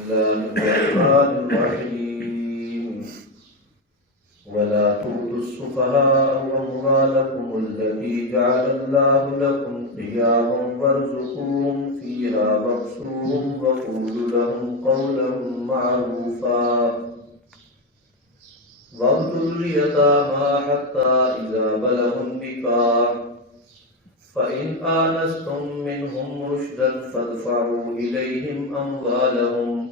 الله الرحمن الرحيم ولا تؤتوا السفهاء أموالكم التي جعل الله لكم قياما وارزقوهم فيها واكسوهم وقولوا لهم قولا معروفا وابتلوا اليتامى حتى إذا بلغوا النكاح فإن آنستم منهم رشدا فادفعوا إليهم أموالهم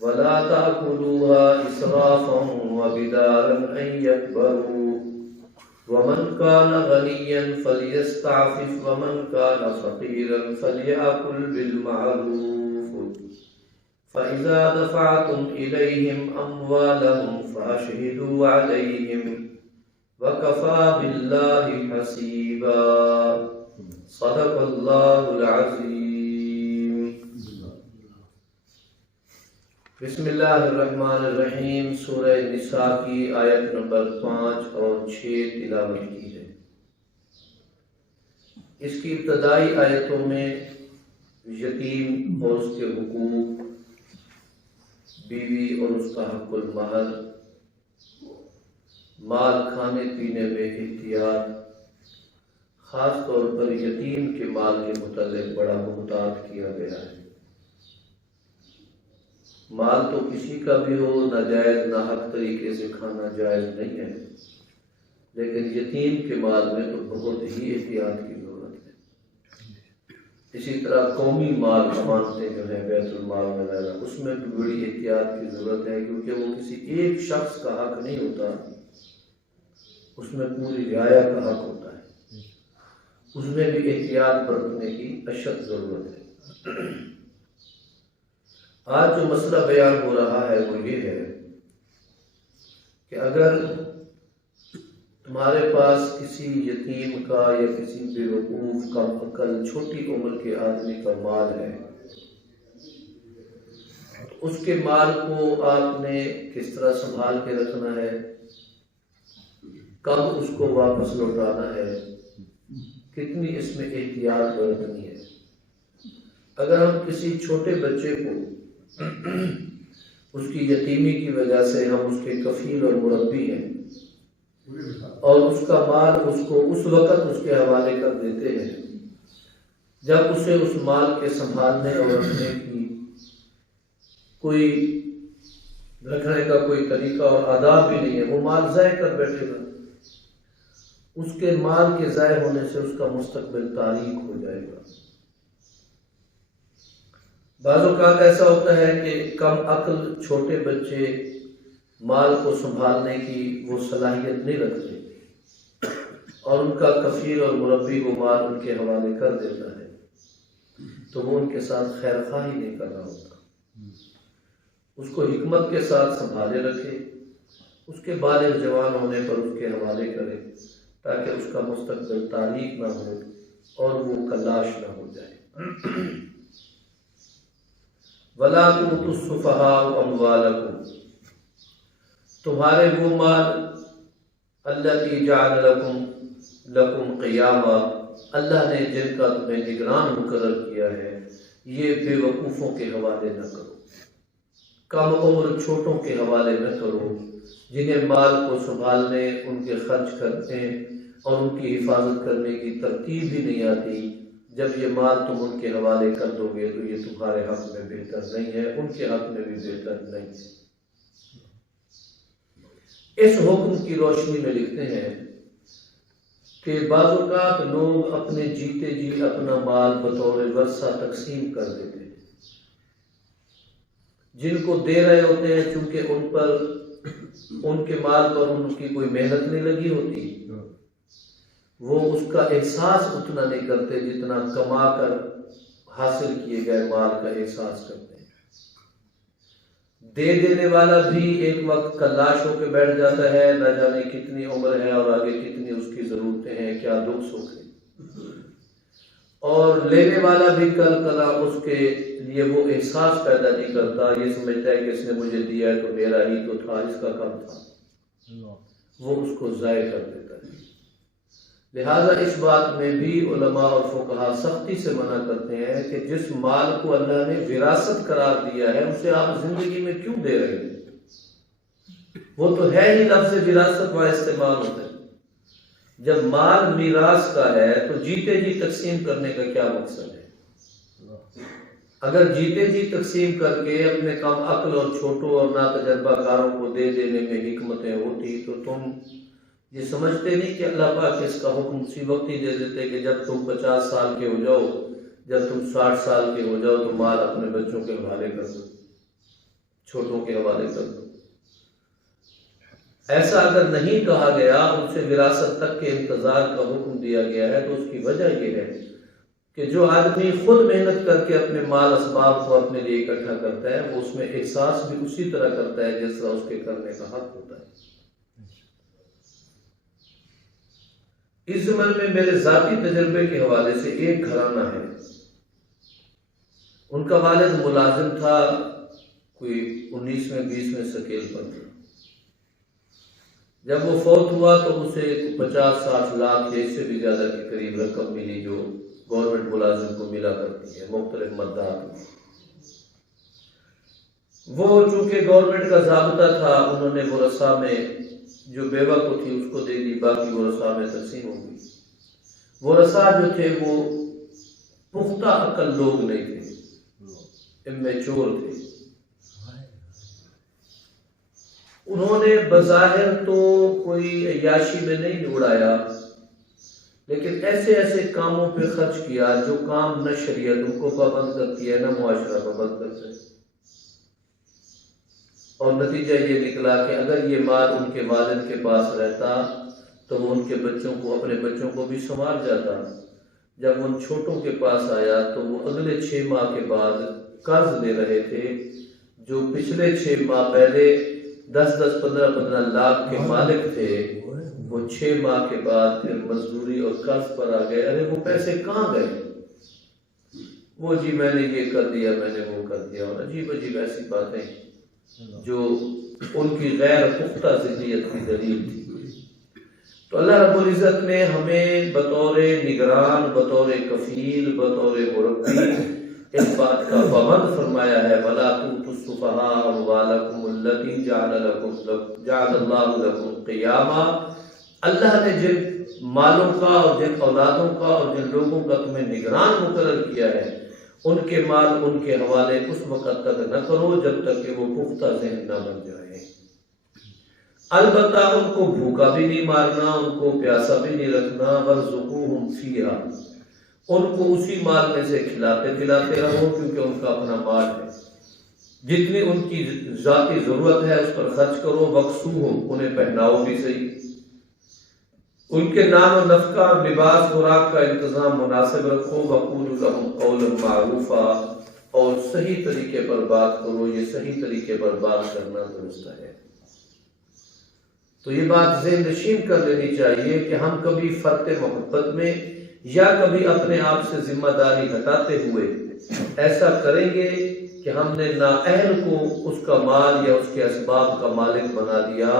ولا تأكلوها إسرافا وبدارا أن يكبروا ومن كان غنيا فليستعفف ومن كان فقيرا فليأكل بالمعروف فإذا دفعتم إليهم أموالهم فأشهدوا عليهم وكفى بالله حسيبا صدق الله العظيم. بسم اللہ الرحمن الرحیم. سورہ نساء کی آیت نمبر 5 اور 6 تلاوت کی ہے. اس کی ابتدائی آیتوں میں یتیم اور اس کے حقوق، بیوی اور اس کا حق المہر، مال کھانے پینے میں احتیاط، خاص طور پر یتیم کے مال کے متعلق بڑا محتاط کیا گیا ہے. مال تو کسی کا بھی ہو، ناجائز ناحق طریقے سے کھانا جائز نہیں ہے، لیکن یتیم کے مال میں تو بہت ہی احتیاط کی ضرورت ہے. اسی طرح قومی مال مانتے جو ہے بیت المال وغیرہ، اس میں بھی بڑی احتیاط کی ضرورت ہے، کیونکہ وہ کسی ایک شخص کا حق نہیں ہوتا، اس میں پوری رعایا کا حق ہوتا ہے. اس میں بھی احتیاط برتنے کی اشد ضرورت ہے. آج جو مسئلہ بیان ہو رہا ہے وہ یہ ہے کہ اگر تمہارے پاس کسی یتیم کا یا کسی بے وقوف کا عقل چھوٹی عمر کے آدمی کا مال ہے، اس کے مال کو آپ نے کس طرح سنبھال کے رکھنا ہے، کب اس کو واپس لوٹانا ہے، کتنی اس میں احتیاط برتنی ہے. اگر ہم کسی چھوٹے بچے کو اس کی یتیمی کی وجہ سے ہم اس کے کفیل اور مربی ہیں اور اس کا مال اس کو اس وقت اس کے حوالے کر دیتے ہیں جب اسے اس مال کے سنبھالنے اور رکھنے کی کوئی رکھنے کا کوئی طریقہ اور آداب بھی نہیں ہے، وہ مال ضائع کر بیٹھے گا. اس کے مال کے ضائع ہونے سے اس کا مستقبل تاریک ہو جائے گا. بعض اوقات ایسا ہوتا ہے کہ کم عقل چھوٹے بچے مال کو سنبھالنے کی وہ صلاحیت نہیں رکھتے اور ان کا کفیل اور مربی وہ مال ان کے حوالے کر دیتا ہے، تو وہ ان کے ساتھ خیر خواہی نہیں کر رہا ہوتا. اس کو حکمت کے ساتھ سنبھالے رکھے، اس کے بالغ جوان ہونے پر اس کے حوالے کرے تاکہ اس کا مستقبل تاریک نہ ہو اور وہ کلاش نہ ہو جائے. وَلَا تُؤْتُوا السُّفَهَاءَ أَمْوَالَكُمْ، تمہارے وہ مال الَّتِي جَعَلَ لَكُمْ قِيَامًا، اللہ نے جن کا تمہیں نگران مقرر کیا ہے، یہ بے وقوفوں کے حوالے نہ کرو، کم عمر چھوٹوں کے حوالے نہ کرو، جنہیں مال کو سنبھالنے، ان کے خرچ کرنے اور ان کی حفاظت کرنے کی ترتیب ہی نہیں آتی. جب یہ مال تم ان کے حوالے کر دو گے تو یہ تمہارے حق میں بہتر نہیں ہے، ان کے حق میں بھی بہتر نہیں ہے. اس حکم کی روشنی میں لکھتے ہیں کہ بعض اوقات لوگ اپنے جیتے جی اپنا مال بطور ورثہ تقسیم کر دیتے ہیں. جن کو دے رہے ہوتے ہیں چونکہ ان پر ان کے مال پر ان کی کوئی محنت نہیں لگی ہوتی، وہ اس کا احساس اتنا نہیں کرتے جتنا کما کر حاصل کیے گئے مال کا احساس کرتے ہیں. دے دینے والا بھی ایک وقت کلاش ہو کے بیٹھ جاتا ہے، نہ جانے کتنی عمر ہے اور آگے کتنی اس کی ضرورتیں ہیں، کیا دکھ سکھ ہے. اور لینے والا بھی کل کلا اس کے لیے وہ احساس پیدا نہیں کرتا، یہ سمجھتا ہے کہ اس نے مجھے دیا ہے تو میرا ہی تو تھا، اس کا کم تھا، وہ اس کو ضائع کر دیتا ہے. لہذا اس بات میں بھی علماء اور فقہاء سختی سے منع کرتے ہیں کہ جس مال کو اللہ نے وراثت قرار دیا ہے اسے آپ زندگی میں کیوں دے رہے ہیں؟ وہ تو ہے ہی لفظ وراثت کا استعمال ہوتا ہے۔ جب مال میراث کا ہے تو جیتے جی تقسیم کرنے کا کیا مقصد ہے؟ اگر جیتے جی تقسیم کر کے اپنے کم عقل اور چھوٹوں اور ناتجربہ کاروں کو دے دینے میں حکمتیں ہوتی تو تم یہ سمجھتے نہیں کہ اللہ پاک اس کا حکم اسی وقت ہی دے دیتے کہ جب تم 50 سال کے ہو جاؤ، جب تم 60 سال کے ہو جاؤ تو مال اپنے بچوں کے حوالے کر دو، چھوٹوں کے حوالے کر دو۔ ایسا اگر نہیں کہا گیا، ان سے وراثت تک کے انتظار کا حکم دیا گیا ہے، تو اس کی وجہ یہ ہے کہ جو آدمی خود محنت کر کے اپنے مال اسباب کو اپنے لیے اکٹھا کرتا ہے وہ اس میں احساس بھی اسی طرح کرتا ہے جس طرح اس کے کرنے کا حق ہوتا ہے۔ اس زمانے میں میرے ذاتی تجربے کے حوالے سے ایک گھرانہ ہے، ان کا والد ملازم تھا، کوئی 19ویں 20ویں سکیل پر تھا۔ جب وہ فوت ہوا تو اسے 50-60 لاکھ یا اس سے بھی زیادہ کے قریب رقم ملی جو گورنمنٹ ملازم کو ملا کرتی ہے مختلف مدات میں۔ وہ چونکہ گورنمنٹ کا ضابطہ تھا، انہوں نے ورثاء میں جو بیوہ کو تھی اس کو دے دی، باقی ورثاء میں تقسیم ہو گئی۔ ورثاء جو تھے وہ پختہ عقل لوگ نہیں تھے، امیچور تھے۔ انہوں نے بظاہر تو کوئی عیاشی میں نہیں اڑایا، لیکن ایسے ایسے کاموں پہ خرچ کیا جو کام نہ شریعت ان کو پابند کرتی ہے نہ معاشرہ پابند کرتا ہے، اور نتیجہ یہ نکلا کہ اگر یہ مال ان کے والد کے پاس رہتا تو وہ ان کے بچوں کو، اپنے بچوں کو بھی سنبھال جاتا۔ جب ان چھوٹوں کے پاس آیا تو وہ اگلے 6 ماہ کے بعد قرض لے رہے تھے، جو پچھلے 6 ماہ پہلے 10-10 15-15 لاکھ کے مالک تھے، وہ 6 ماہ کے بعد پھر مزدوری اور قرض پر آ گئے۔ ارے وہ پیسے کہاں گئے؟ وہ جی میں نے یہ کر دیا، میں نے وہ کر دیا، اور عجیب عجیب ایسی باتیں جو ان کی غیر پختہ ذہنیت کی دلیل تھی۔ تو اللہ رب العزت نے ہمیں بطور نگران، بطور کفیل، بطور مربی اس بات کا پابند فرمایا ہے، وَلَا تُؤْتُوا السُّفَهَاءَ أَمْوَالَكُمُ الَّتِي جَعَلَ اللَّهُ لَكُمْ قِيَامًا۔ اللہ نے جن مالوں کا اور جن اولادوں کا اور جن لوگوں کا تمہیں نگران مقرر کیا ہے، ان کے مال ان کے حوالے اس وقت تک نہ کرو جب تک کہ وہ پختہ ذہن نہ بن جائے۔ البتہ ان کو بھوکا بھی نہیں مارنا، ان کو پیاسا بھی نہیں رکھنا، وَارْزُقُوهُمْ فِيهَا، ان کو اسی مال میں سے کھلاتے پلاتے رہو کیونکہ ان کا اپنا مال ہے، جتنی ان کی ذاتی ضرورت ہے اس پر خرچ کرو، وَاكْسُوهُمْ، انہیں پہناؤ بھی صحیح، ان کے نان و نفقہ اور لباس خوراک کا انتظام مناسب رکھو، وَقُولُوا لَهُمْ قَوْلًا مَعْرُوفًا، اور صحیح طریقے پر بات کرو، یہ صحیح طریقے پر بات کرنا درست ہے۔ تو یہ بات ذہن نشین کر لینی چاہیے کہ ہم کبھی فرط محبت میں یا کبھی اپنے آپ سے ذمہ داری ہٹاتے ہوئے ایسا کریں گے کہ ہم نے نااہل کو اس کا مال یا اس کے اسباب کا مالک بنا دیا،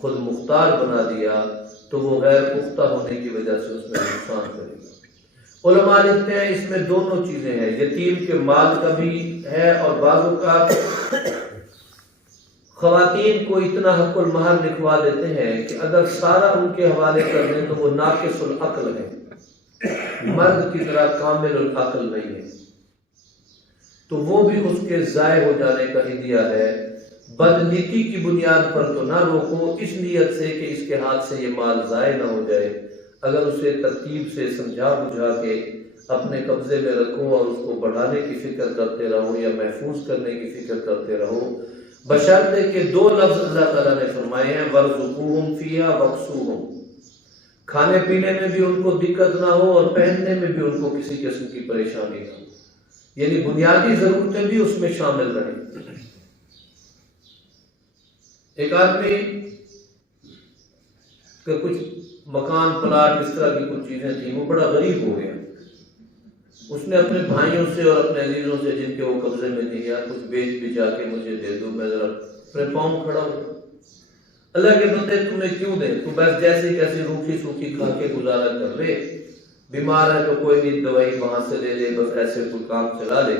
خود مختار بنا دیا، تو وہ غیر پختہ ہونے کی وجہ سے اس میں نقصان کرے گا۔ علماء لکھتے ہیں اس میں دونوں چیزیں ہیں، یتیم کے مال کا بھی ہے، اور بعض اوقات خواتین کو اتنا حق المہر لکھوا دیتے ہیں کہ اگر سارا ان کے حوالے کر دیں تو وہ ناقص العقل ہے، مرد کی طرح کامل العقل نہیں ہے، تو وہ بھی اس کے ضائع ہو جانے کا ہدیہ ہے۔ بدنیتی کی بنیاد پر تو نہ روکو، اس نیت سے کہ اس کے ہاتھ سے یہ مال ضائع نہ ہو جائے، اگر اسے ترتیب سے سمجھا بجھا کے اپنے قبضے میں رکھو اور اس کو بڑھانے کی فکر کرتے رہو یا محفوظ کرنے کی فکر کرتے رہو، بشرطے کہ 2 لفظ اللہ تعالیٰ نے فرمائے ہیں، وَارْزُقُوهُمْ فِيهَا وَاكْسُوهُمْ، کھانے پینے میں بھی ان کو دقت نہ ہو اور پہننے میں بھی ان کو کسی قسم کی پریشانی نہ ہو، یعنی بنیادی ضرورتیں بھی اس میں شامل رہیں۔ ایک آدمی کہ کچھ مکان پلاٹ اس طرح کی کچھ چیزیں تھیں، وہ بڑا غریب ہو گیا، اس نے اپنے بھائیوں سے اور اپنے عزیزوں سے جن کے وہ قبضے میں تھے، یا کچھ بیچ بھی جا کے مجھے دے دو، میں ذرا اپنے پاؤں کھڑا ہوں۔ اللہ کے بندے تمہیں کیوں دیں؟ تو بس جیسے کیسے روکھی سوکھی کھا کے گزارا کر لے، بیمار ہے تو کوئی بھی دوائی وہاں سے لے لے، بس ایسے کوئی کام چلا لے۔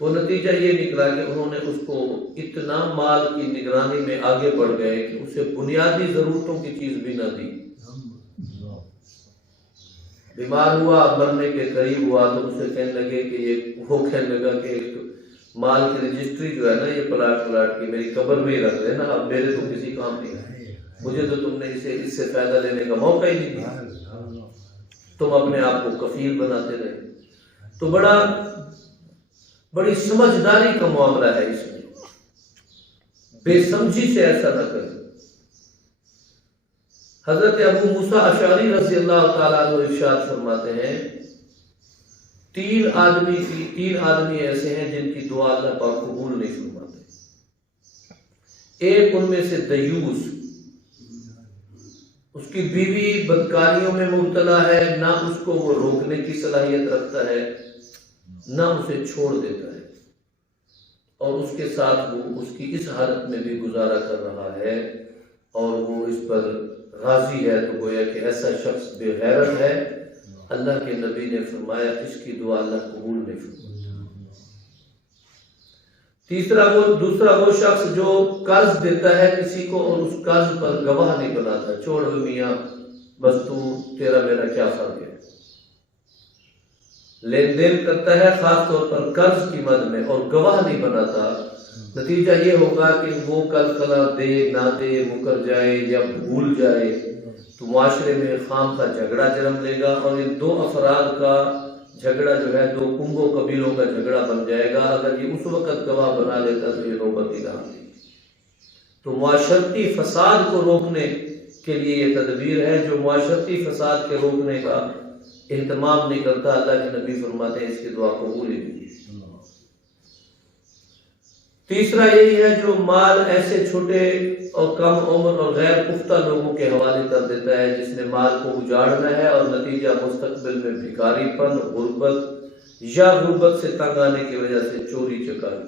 وہ نتیجہ یہ نکلا کہ انہوں نے اس کو اتنا مال کی نگرانی میں آگے بڑھ گئے کہ اسے بنیادی ضرورتوں کی چیز بھی نہ دی۔ بیمار ہوا، مرنے کے قریب ہوا تو اسے کہنے لگے کہ وہ کہنے لگا کہ مال کی رجسٹری جو ہے نا، یہ پلاٹ کی میری قبر میں ہی رکھ دینا، اب میرے تو کسی کام نہیں، مجھے تو تم نے اس سے فائدہ لینے کا موقع ہی نہیں دیا، تم اپنے آپ کو کفیل بناتے رہے۔ تو بڑی سمجھداری کا معاملہ ہے اس میں، بے سمجھی سے ایسا نہ کریں۔ حضرت ابو موسیٰ اشعری رضی اللہ تعالیٰ عنہ ارشاد فرماتے ہیں، تین آدمی ایسے ہیں جن کی دعا اللہ پاک قبول نہیں فرماتے۔ ایک ان میں سے دیوس، اس کی بیوی بدکاریوں میں مبتلا ہے، نہ اس کو وہ روکنے کی صلاحیت رکھتا ہے، نہ اسے چھوڑ دیتا ہے، اور اس کے ساتھ وہ اس کی اس حالت میں بھی گزارا کر رہا ہے اور وہ اس پر راضی ہے، تو گویا کہ ایسا شخص بے غیرت ہے۔ اللہ کے نبی نے فرمایا اس کی دعا اللہ قبول نہیں فرماتا۔ دوسرا وہ شخص جو قرض دیتا ہے کسی کو اور اس قرض پر گواہ نہیں بناتا، چھوڑ میاں بس تیرا میرا کیا فرق ہے، لین دین کرتا ہے خاص طور پر قرض کی مد میں اور گواہ نہیں بناتا، نتیجہ یہ ہوگا کہ وہ کل کلا دے نہ دے، مکر جائے یا بھول جائے تو معاشرے میں خام کا جھگڑا جنم لے گا، اور ان دو افراد کا جھگڑا جو ہے دو کنگو قبیلوں کا جھگڑا بن جائے گا۔ اگر یہ اس وقت گواہ بنا لیتا تو یہ نوبت ہی نہ آتی۔ تو معاشرتی فساد کو روکنے کے لیے یہ تدبیر ہے، جو معاشرتی فساد کے روکنے کا اہتمام نہیں کرتا، اللہ کے نبی فرماتے ہیں اس کی دعا قبول ہی نہیں۔ تیسرا یہی ہے جو مال ایسے چھوٹے اور کم عمر اور غیر پختہ لوگوں کے حوالے کر دیتا ہے، جس نے مال کو اجاڑنا ہے اور نتیجہ مستقبل میں بھکاری پن، غربت یا غربت سے تنگ آنے کی وجہ سے چوری چکاری،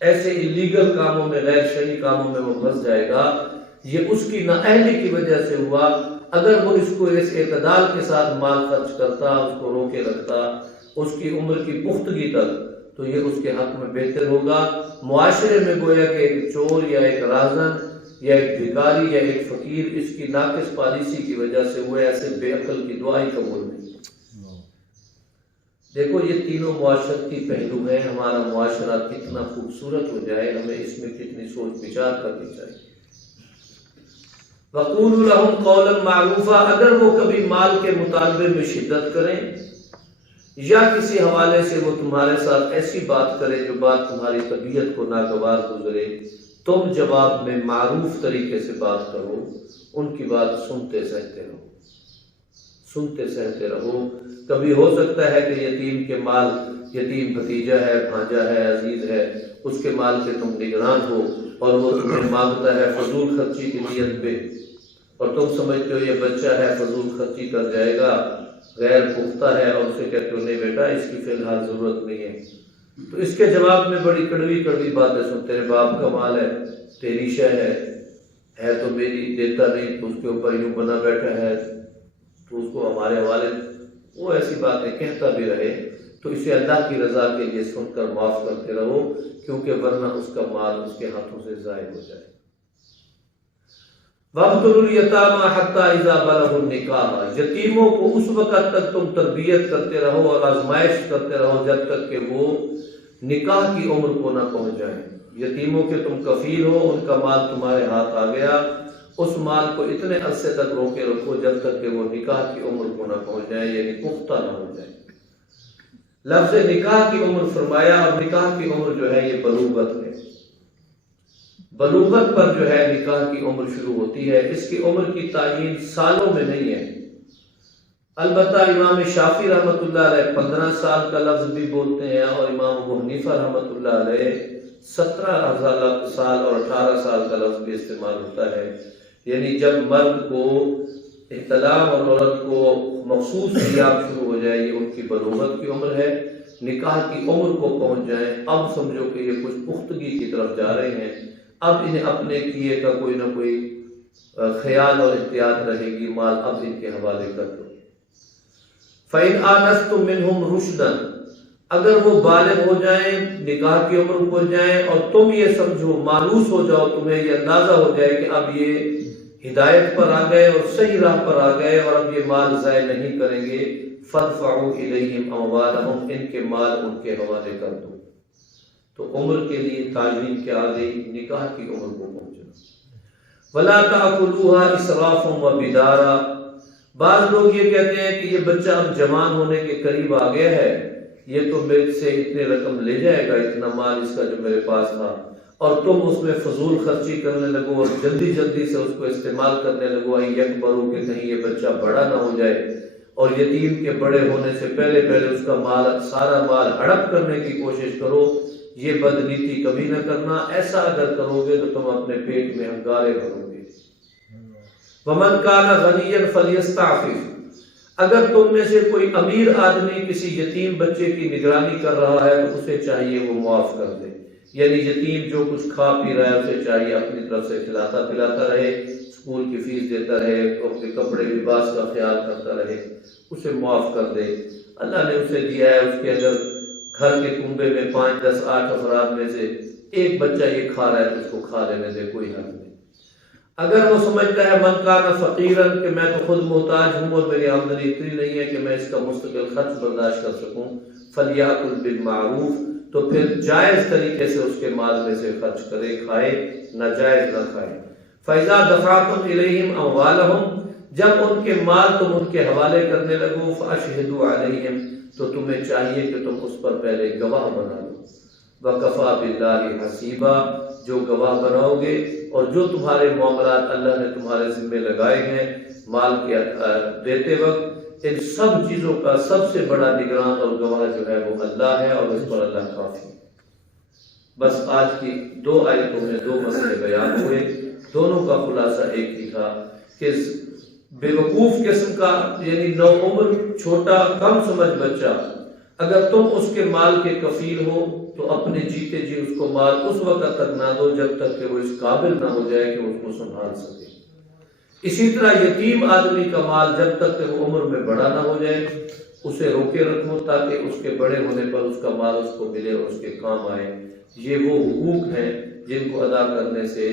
ایسے انلیگل کاموں میں، غیر شرعی کاموں میں وہ پھنس جائے گا۔ یہ اس کی نااہلی کی وجہ سے ہوا۔ اگر وہ اس کو اس اعتدال کے ساتھ مال خرچ کرتا، اس کو روکے رکھتا اس کی عمر کی پختگی تک، تو یہ اس کے حق میں بہتر ہوگا۔ معاشرے میں گویا کہ ایک چور یا ایک رازن یا ایک بھکاری یا ایک فقیر اس کی ناقص پالیسی کی وجہ سے وہ ایسے بے عقل کی دعائی قبول نہیں۔ دیکھو یہ تینوں معاشرتی پہلو ہیں، ہمارا معاشرہ کتنا خوبصورت ہو جائے، ہمیں اس میں کتنی سوچ بچار کرنی چاہیے۔ وَقُولُوا لَهُمْ قَوْلًا مَعْرُوفًا، اگر وہ کبھی مال کے مطالبے میں شدت کریں یا کسی حوالے سے وہ تمہارے ساتھ ایسی بات کرے جو بات تمہاری طبیعت کو ناگوار گزرے، تم جواب میں معروف طریقے سے بات کرو، ان کی بات سنتے سہتے رہو۔ کبھی ہو سکتا ہے کہ یتیم کے مال، یتیم بھتیجا ہے، بھانجا ہے، عزیز ہے، اس کے مال کے تم نگران ہو اور وہ تمہیں مانگتا ہے فضول خرچی کی نیت پہ، اور تم سمجھتے ہو یہ بچہ ہے فضول خرچی کر جائے گا، غیر پختہ ہے، اور اسے کہتے ہو نہیں بیٹا اس کی فی الحال ضرورت نہیں ہے، تو اس کے جواب میں بڑی کڑوی باتیں سن، تیرے باپ کا مال ہے، تیری شے ہے تو میری، دیتا نہیں تو اس کے اوپر یوں بنا بیٹھا ہے، تو اس کو ہمارے حوالے، وہ ایسی باتیں کہتا بھی رہے، تو اسے اللہ کی رضا کے لیے سن کر معاف کرتے رہو، کیونکہ ورنہ اس کا مال اس کے ہاتھوں سے ضائع ہو جائے۔ وَابْتُلُوا الْيَتَامَىٰ حَتَّىٰ إِذَا بَلَغُوا النِّكَاحَ، یتیموں کو اس وقت تک تم تربیت کرتے رہو اور آزمائش کرتے رہو جب تک کہ وہ نکاح کی عمر کو نہ پہنچ جائیں۔ یتیموں کے تم کفیل ہو، ان کا مال تمہارے ہاتھ آ گیا، اس مال کو اتنے عرصے تک روکے رکھو جب تک کہ وہ نکاح کی عمر کو نہ پہنچ جائے، یعنی پختہ نہ ہو جائے۔ لفظ نکاح کی عمر فرمایا، اور نکاح کی عمر جو ہے یہ بلوغت ہے، بلوغت پر جو ہے نکاح کی عمر شروع ہوتی ہے۔ اس کی عمر کی تعیین سالوں میں نہیں ہے، البتہ امام شافعی رحمۃ اللہ علیہ 15 سال کا لفظ بھی بولتے ہیں، اور امام ابو حنیفہ رحمۃ اللہ علیہ 17 سال اور 18 سال کا لفظ بھی استعمال ہوتا ہے، یعنی جب مرد کو احتلام اور عورت کو مخصوص حجاب شروع ہو جائے، یہ ان کی بلوغت کی عمر ہے۔ نکاح کی عمر کو پہنچ جائیں، اب سمجھو کہ یہ کچھ پختگی کی طرف جا رہے ہیں، اب انہیں اپنے کیے کا کوئی نہ کوئی خیال اور احتیاط رہے گی، مال اب ان کے حوالے کر دو۔ فَإِنْ آنَسْتُم مِّنْهُمْ رُشْدًا، اگر وہ بالغ ہو جائیں، نکاح کی عمر پہنچ جائیں اور تم یہ سمجھو، مانوس ہو جاؤ، تمہیں یہ اندازہ ہو جائے کہ اب یہ ہدایت پر آ گئے اور صحیح راہ پر آ گئے اور اب یہ مال ضائع نہیں کریں گے، فَادْفَعُوا إِلَيْهِمْ أَمْوَالَهُمْ، ان کے مال ان کے حوالے کر دو۔ تو عمر کے لیے تعلیم کیا آ گئی؟ نکاح کی عمر کو پہنچنا۔ وَلَا تَأْكُلُوهَا إِسْرَافًا وَبِدَارًا، بعض لوگ یہ کہتے ہیں کہ یہ بچہ اب جوان ہونے کے قریب آ گیا ہے، یہ تو میرے سے اتنے رقم لے جائے گا، اتنا مال اس کا جو میرے پاس تھا، اور تم اس میں فضول خرچی کرنے لگو اور جلدی جلدی سے اس کو استعمال کرنے لگو، یکبرو کہ کہیں یہ بچہ بڑا نہ ہو جائے، اور یتیم کے بڑے ہونے سے پہلے پہلے اس کا مال، سارا مال ہڑپ کرنے کی کوشش کرو، یہ بدنیتی کبھی نہ کرنا۔ ایسا اگر کرو گے تو تم اپنے پیٹ میں انگارے بھرو گے۔ وَمَنْ كَانَ غَنِيًّا فَلْيَسْتَعْفِفْ، اگر تم میں سے کوئی امیر آدمی کسی یتیم بچے کی نگرانی کر رہا ہے تو اسے چاہیے وہ معاف کر دے، یعنی یتیم جو کچھ کھا پی رہا ہے اسے چاہیے اپنی طرف سے کھلاتا پلاتا رہے، اسکول کی فیس دیتا رہے، اپنے کپڑے لباس کا خیال کرتا رہے، اسے معاف کر دے۔ اللہ نے اسے دیا ہے، اس کے اگر گھر کے کنبے میں 5 10 8 افراد میں سے ایک بچہ یہ کھا رہا ہے تو اس کو کھا لینے دے، کوئی حق نہیں۔ اگر وہ سمجھتا ہے من کان فقیرا کہ میں تو خود محتاج ہوں اور میری آمدنی اتنی نہیں ہے کہ میں اس کا مستقل خرچ برداشت کر سکوں، فلیاکل بالمعروف، تو پھر جائز طریقے سے اس کے مال میں سے خرچ کرے، کھائے، ناجائز نہ کھائے۔ فَإِذَا دَفَعْتُمْ إِلَيْهِمْ أَمْوَالَهُمْ، جب ان کے مال تم ان کے حوالے کرنے لگو، فَأَشْهِدُوا عَلَيْهِمْ، تو تمہیں چاہیے کہ تم اس پر پہلے گواہ بنا لو۔ وَكَفَى بِاللَّهِ حَسِيبًا، جو گواہ بناؤ گے اور جو تمہارے معاملات اللہ نے تمہارے ذمے لگائے ہیں مال کے دیتے وقت، ان سب چیزوں کا سب سے بڑا نگران اور گواہ جو ہے وہ اللہ ہے، اور اس پر اللہ کافی ہے۔ بس آج کی 2 آیتوں میں 2 مسئلے بیان ہوئے، دونوں کا خلاصہ ایک ہی تھا کہ بے وقوف قسم کا، یعنی نوعمر چھوٹا کم سمجھ بچہ، اگر تم اس کے مال کے کفیل ہو تو اپنے جیتے جی اس کو مال اس وقت تک نہ دو جب تک کہ وہ اس قابل نہ ہو جائے کہ اس کو سنبھال سکے۔ اسی طرح یتیم آدمی کا مال جب تک کہ وہ عمر میں بڑا نہ ہو جائے اسے روکے رکھو، تاکہ اس کے بڑے ہونے پر اس کا مال اس کو ملے اور اس کے کام آئے۔ یہ وہ حقوق ہیں جن کو ادا کرنے سے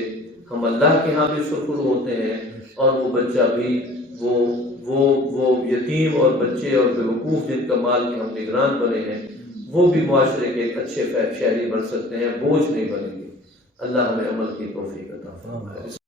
ہم اللہ کے ہاں بھی سرخرو ہوتے ہیں، اور وہ بچہ بھی وہ یتیم اور بچے اور بے وقوف جن کا مال کے ہم نگران بنے ہیں وہ بھی معاشرے کے ایک اچھے شہری بن سکتے ہیں، بوجھ نہیں بنیں گے۔ اللہ ہمیں عمل کی توفیق عطا فرمائے۔